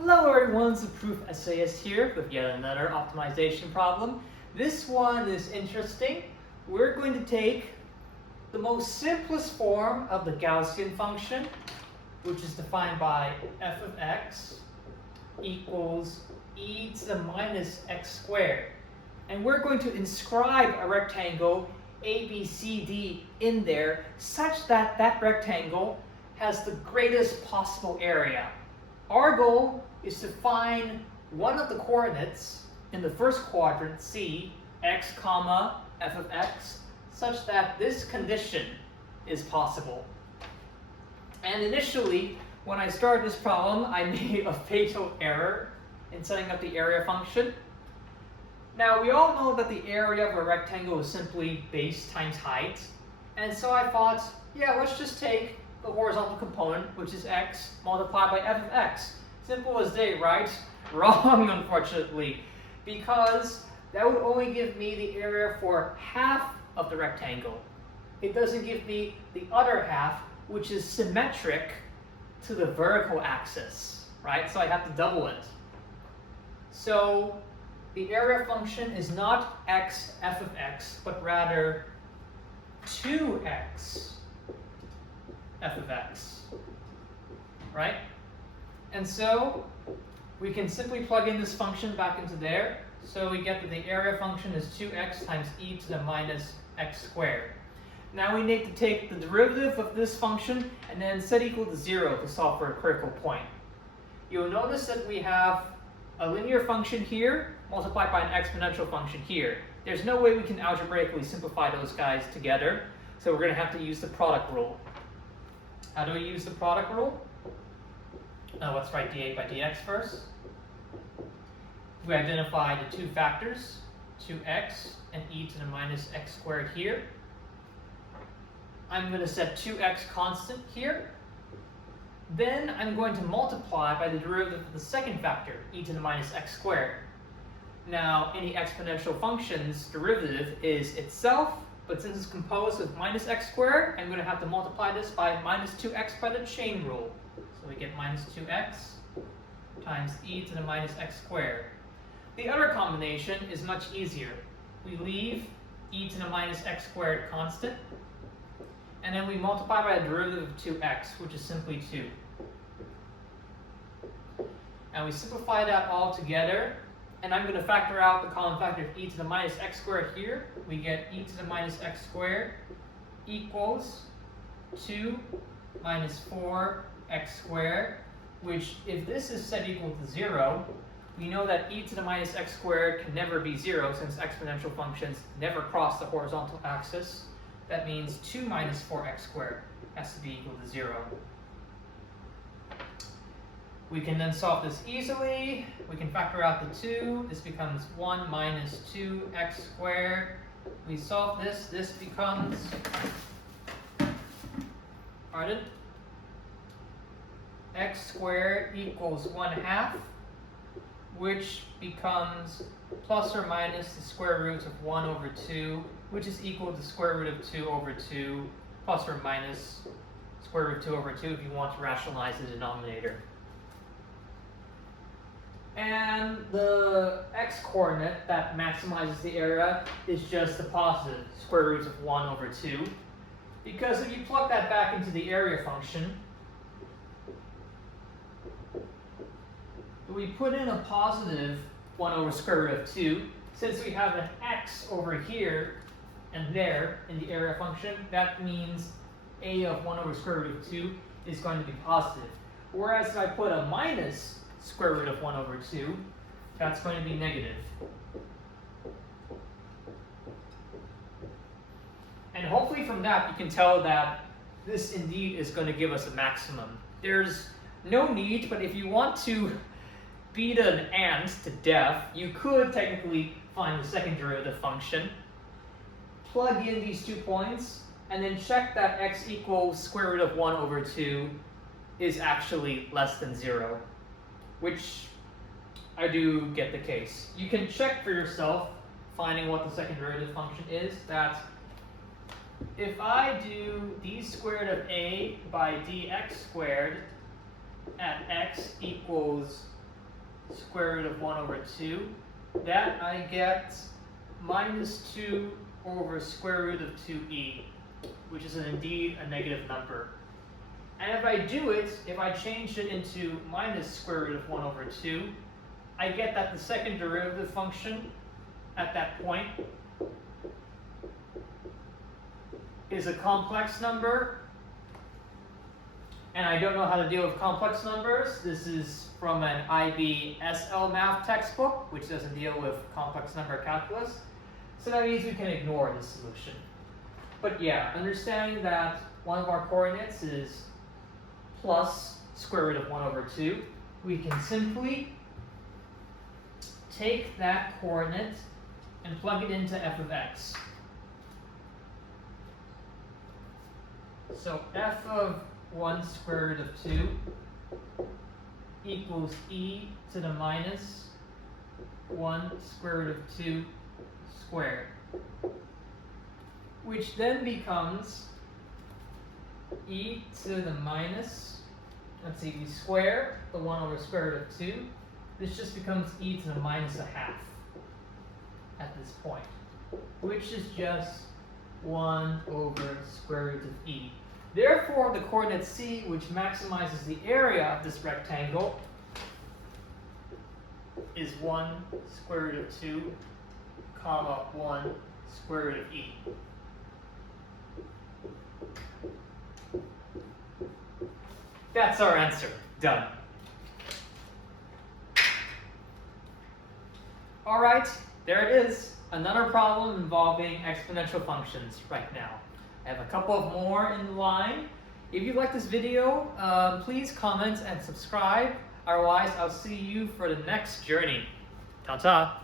Hello everyone, it's the proof essayist here with yet another optimization problem. This one is interesting. We're going to take the most simplest form of the Gaussian function, which is defined by f of x equals e to the minus x squared. And we're going to inscribe a rectangle ABCD in there such that that rectangle has the greatest possible area. Our goal is to find one of the coordinates in the first quadrant, C, x comma f of x, such that this condition is possible. And initially, when I started this problem, I made a fatal error in setting up the area function. Now, we all know that the area of a rectangle is simply base times height. And so I thought, yeah, let's just take the horizontal component, which is x, multiplied by f of x. Simple as day, right? Wrong, unfortunately, because that would only give me the area for half of the rectangle. It doesn't give me the other half, which is symmetric to the vertical axis, right? So I have to double it. So the area function is not x f of x, but rather 2x f of x, right? And so we can simply plug in this function back into there. So we get that the area function is 2x times e to the minus x squared. Now we need to take the derivative of this function and then set equal to 0 to solve for a critical point. You'll notice that we have a linear function here multiplied by an exponential function here. There's no way we can algebraically simplify those guys together, so we're going to have to use the product rule. How do we use the product rule? Let's write dA by dx first. We identify the two factors, 2x and e to the minus x squared here. I'm going to set 2x constant here. Then I'm going to multiply by the derivative of the second factor, e to the minus x squared. Now, any exponential function's derivative is itself, but since it's composed of minus x squared, I'm going to have to multiply this by minus 2x by the chain rule. So we get minus 2x times e to the minus x squared. The other combination is much easier. We leave e to the minus x squared constant, and then we multiply by the derivative of 2x, which is simply 2. And we simplify that all together, and I'm going to factor out the common factor of e to the minus x squared here. We get e to the minus x squared equals 2 minus 4x squared, which if this is set equal to 0, we know that e to the minus x squared can never be 0 since exponential functions never cross the horizontal axis. That means 2 minus 4x squared has to be equal to 0. We can then solve this easily. We can factor out the 2. This becomes 1 minus 2x squared. We solve this. This becomes, pardon? X squared equals 1/2, which becomes plus or minus the square root of 1 over 2, which is equal to square root of 2 over 2, plus or minus square root of 2 over 2 if you want to rationalize the denominator. And the x-coordinate that maximizes the area is just the positive square root of 1 over 2. Because if you plug that back into the area function, we put in a positive 1 over square root of 2. Since we have an x over here and there in the area function, that means a of 1 over square root of 2 is going to be positive. Whereas if I put a minus square root of 1 over 2, that's going to be negative. And hopefully from that you can tell that this indeed is going to give us a maximum. There's no need, but if you want to beat an ant to death, you could technically find the second derivative function, plug in these 2 points, and then check that x equals square root of 1 over 2 is actually less than 0, which I do get the case. You can check for yourself, finding what the second derivative function is, that if I do d squared of a by dx squared at x equals square root of 1 over 2, that I get minus 2 over square root of 2e, which is indeed a negative number. And if I do it, if I change it into minus square root of 1 over 2, I get that the second derivative function at that point is a complex number. And I don't know how to deal with complex numbers. This is from an IB SL math textbook, which doesn't deal with complex number calculus. So that means we can ignore this solution. But yeah, understanding that one of our coordinates is plus square root of 1 over 2, we can simply take that coordinate and plug it into f of x. So f of 1 square root of 2 equals e to the minus 1 square root of 2 squared, which then becomes e to the minus, let's see, we square the 1 over square root of 2. This just becomes e to the minus a half at this point, which is just 1 over square root of e. Therefore, the coordinate c, which maximizes the area of this rectangle, is 1 square root of 2, comma 1 square root of e. That's our answer. Done. All right, there it is. Another problem involving exponential functions right now. I have a couple of more in line. If you like this video, please comment and subscribe. Otherwise, I'll see you for the next journey. Ta-ta.